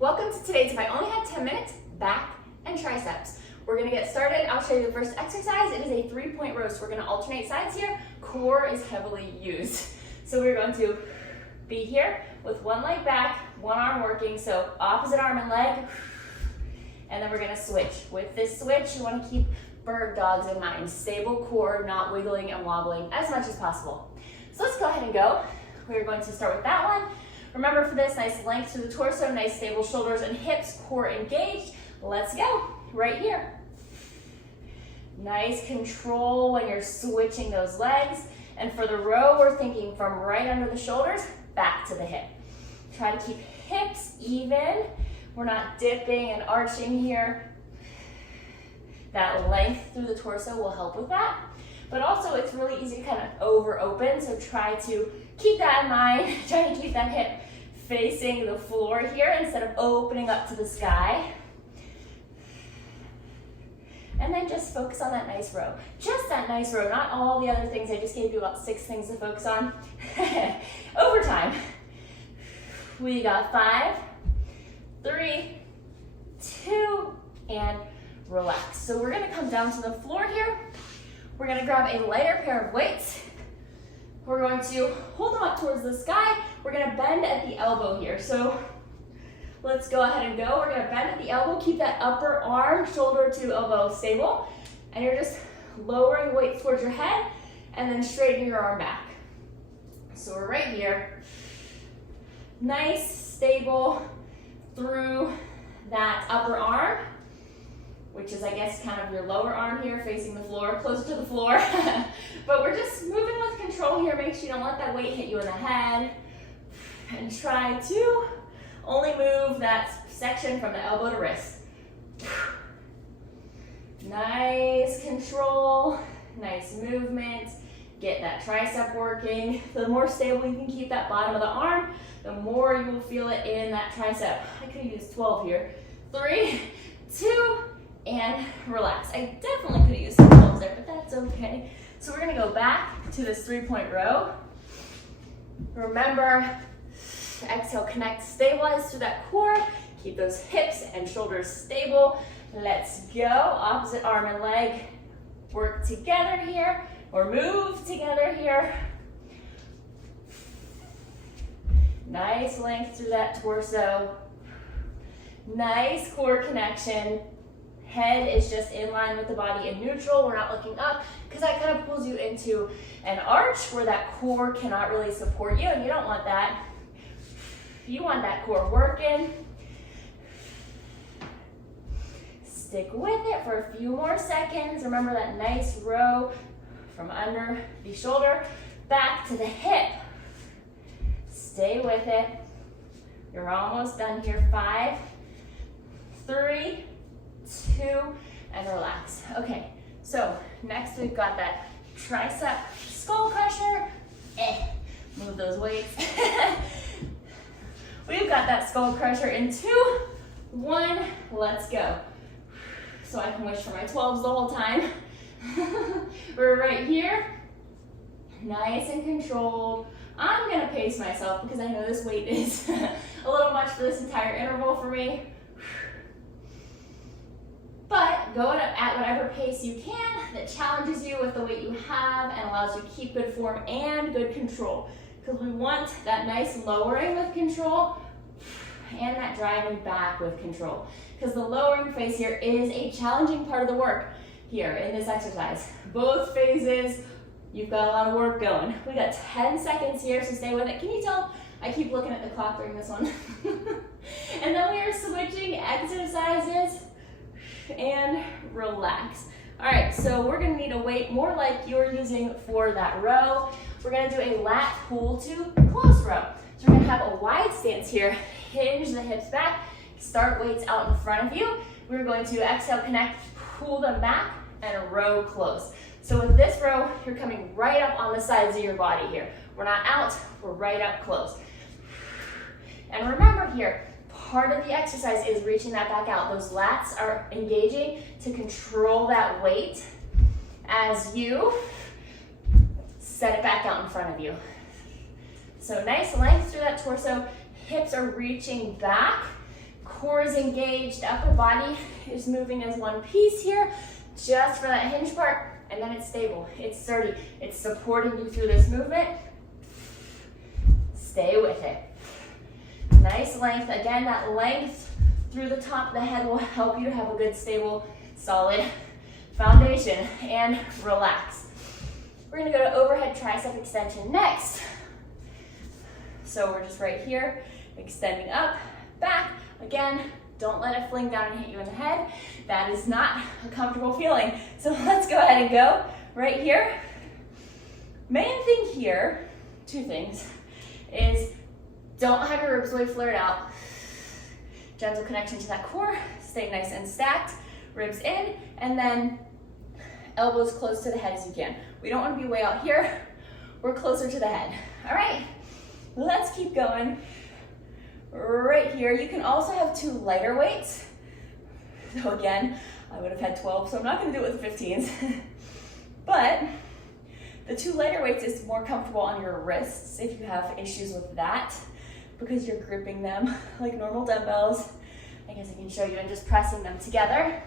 Welcome to today's If I Only Had 10 Minutes Back and Triceps. We're gonna get started. I'll show you the first exercise. It is a 3-point row, so we're gonna alternate sides here. Core is heavily used. So we're going to be here with one leg back, one arm working, so opposite arm and leg, and then we're gonna switch. With this switch, you wanna keep bird dogs in mind. Stable core, not wiggling and wobbling as much as possible. So let's go ahead and go. We're going to start with that one. Remember for this, nice length to the torso, nice stable shoulders and hips, core engaged. Let's go, right here. Nice control when you're switching those legs. And for the row, we're thinking from right under the shoulders, back to the hip. Try to keep hips even. We're not dipping and arching here. That length through the torso will help with that. But also it's really easy to kind of over open, so try to keep that in mind. Try to keep that hip facing the floor here instead of opening up to the sky. And then just focus on that nice row. Just that nice row, not all the other things. I just gave you about 6 things to focus on. Over time. We got 5, 3, 2, and relax. So we're gonna come down to the floor here. We're gonna grab a lighter pair of weights. We're going to hold them up towards the sky. We're gonna bend at the elbow here. So let's go ahead and go. We're gonna bend at the elbow, keep that upper arm, shoulder to elbow stable. And you're just lowering the weight towards your head and then straighten your arm back. So we're right here. Nice, stable through that upper arm, which is, I guess, kind of your lower arm here facing the floor, closer to the floor. But we're just moving with control here. Make sure you don't let that weight hit you in the head. And try to only move that section from the elbow to wrist. Nice control, nice movement. Get that tricep working. The more stable you can keep that bottom of the arm, the more you will feel it in that tricep. I could have used 12 here. 3, 2, and relax. I definitely could have used some 12s there, but that's okay. So we're gonna go back to this 3-point row. Remember, exhale, connect, stabilize through that core. Keep those hips and shoulders stable. Let's go. Opposite arm and leg work together here, or move together here. Nice length through that torso. Nice core connection. Head is just in line with the body in neutral. We're not looking up because that kind of pulls you into an arch where that core cannot really support you, and you don't want that. You want that core working. Stick with it for a few more seconds. Remember that nice row from under the shoulder back to the hip. Stay with it. You're almost done here. 5, 3, 2, and relax. Okay, so next we've got that tricep skull crusher. Move those weights. We've got that skull crusher in 2, 1, let's go. So I can wish for my 12s the whole time. We're right here, nice and controlled. I'm gonna pace myself because I know this weight is a little much for this entire interval for me. But go at whatever pace you can that challenges you with the weight you have and allows you to keep good form and good control. Because we want that nice lowering with control and that driving back with control. Because the lowering phase here is a challenging part of the work here in this exercise. Both phases, you've got a lot of work going. We got 10 seconds here, so stay with it. Can you tell I keep looking at the clock during this one? And then we are switching exercises and relax. All right, so we're gonna need a weight more like you're using for that row. We're gonna do a lat pull to close row. So we're gonna have a wide stance here. Hinge the hips back, start weights out in front of you. We're going to exhale, connect, pull them back, and row close. So with this row, you're coming right up on the sides of your body here. We're not out, we're right up close. And remember here, part of the exercise is reaching that back out. Those lats are engaging to control that weight as you set it back out in front of you. So nice length through that torso. Hips are reaching back. core is engaged, upper body is moving as one piece here, just for that hinge part, and then it's stable, it's sturdy, it's supporting you through this movement. Stay with it. Nice length. Again, that length through the top of the head will help you to have a good, stable, solid foundation. And relax. We're gonna go to overhead tricep extension next. So we're just right here, extending up, back. Again, don't let it fling down and hit you in the head. That is not a comfortable feeling. So let's go ahead and go right here. Main thing here, two things, is don't have your ribs really flared out. Gentle connection to that core. Stay nice and stacked. Ribs in, and then elbows close to the head as you can. We don't want to be way out here. We're closer to the head. All right, let's keep going. Right here, you can also have two lighter weights. So again, I would have had 12, so I'm not going to do it with the 15s. But the two lighter weights is more comfortable on your wrists if you have issues with that, because you're gripping them like normal dumbbells. I guess I can show you and just pressing them together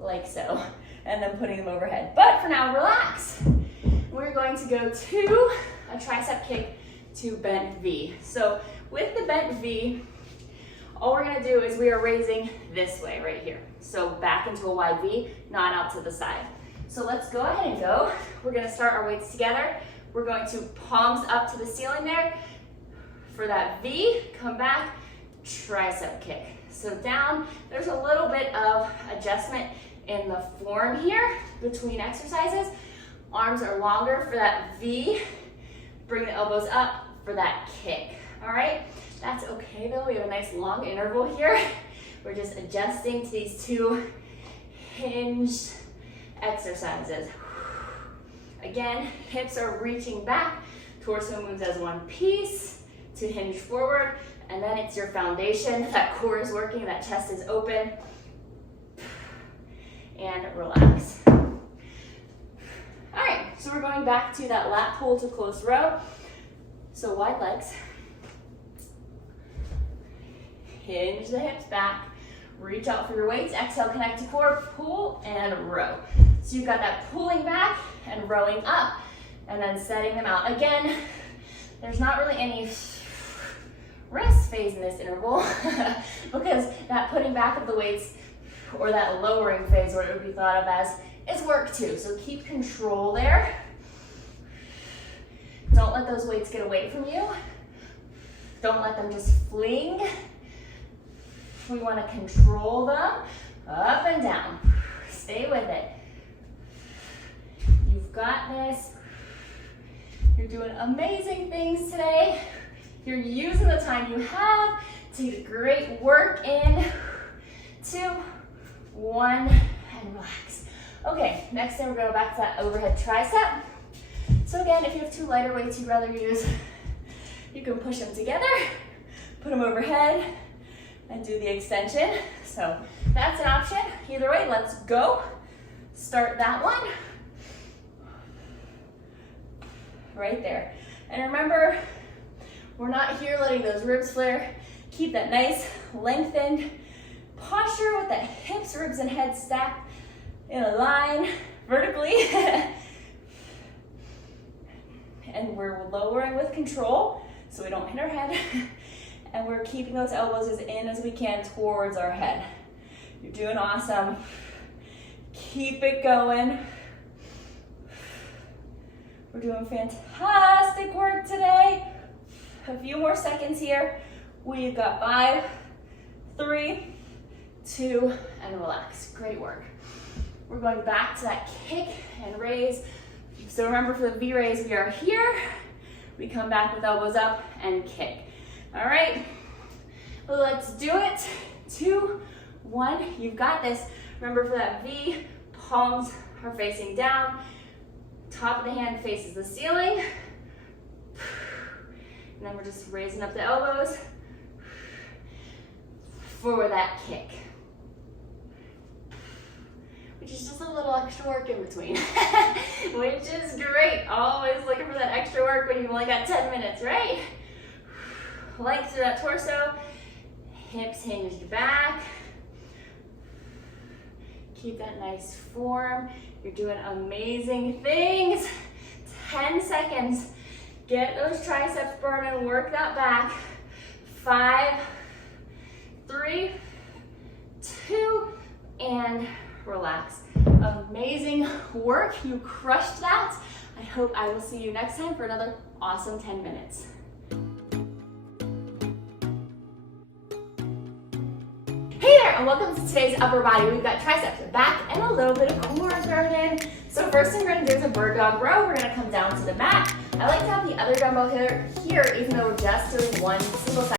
like so, and then putting them overhead. But for now, relax. We're going to go to a tricep kick to bent V. So with the bent V, all we're gonna do is we are raising this way right here. So back into a wide V, not out to the side. So let's go ahead and go. We're gonna start our weights together. We're going to palms up to the ceiling there. For that V, come back, tricep kick. So down, there's a little bit of adjustment in the form here between exercises. Arms are longer for that V. Bring the elbows up for that kick. All right, that's okay though. We have a nice long interval here. We're just adjusting to these two hinged exercises. Again, hips are reaching back, torso moves as one piece to hinge forward, and then it's your foundation. That core is working, that chest is open, and relax. All right, so we're going back to that lat pull to close row. So wide legs. Hinge the hips back. Reach out for your weights. Exhale, connect to core, pull, and row. So you've got that pulling back and rowing up, and then setting them out. Again, there's not really any rest phase in this interval because that putting back of the weights or that lowering phase, what it would be thought of as, is work too. So keep control there. Don't let those weights get away from you. Don't let them just fling. We want to control them up and down. Stay with it. You've got this. You're doing amazing things today. You're using the time you have to get great work in. 2, 1, and relax. Okay, next thing we're going back to that overhead tricep. So again, if you have two lighter weights you'd rather use, you can push them together, put them overhead, and do the extension. So that's an option. Either way, let's go. Start that one. Right there. And remember, we're not here letting those ribs flare. Keep that nice lengthened posture with the hips, ribs, and head stacked in a line vertically. And we're lowering with control so we don't hit our head. And we're keeping those elbows as in as we can towards our head. You're doing awesome. Keep it going. We're doing fantastic work today. A few more seconds here. We've got 5, 3, 2, and relax. Great work. We're going back to that kick and raise. So remember, for the V raise, we are here. We come back with elbows up and kick. All right, let's do it. 2, 1, you've got this. Remember, for that V, palms are facing down. Top of the hand faces the ceiling. And then we're just raising up the elbows for that kick, which is just a little extra work in between, which is great. Always looking for that extra work when you've only got 10 minutes, right? Length through that torso, hips hinged back. Keep that nice form. You're doing amazing things. 10 seconds. Get those triceps burning, work that back. 5, 3, 2, and relax. Amazing work. You crushed that. I hope I will see you next time for another awesome 10 minutes. Hey there, and welcome to today's upper body. We've got triceps, back, and a little bit of core thrown in. So first thing we're gonna do is a bird dog row. We're gonna come down to the mat. I like to have the other dumbbell here even though we're just doing one single side.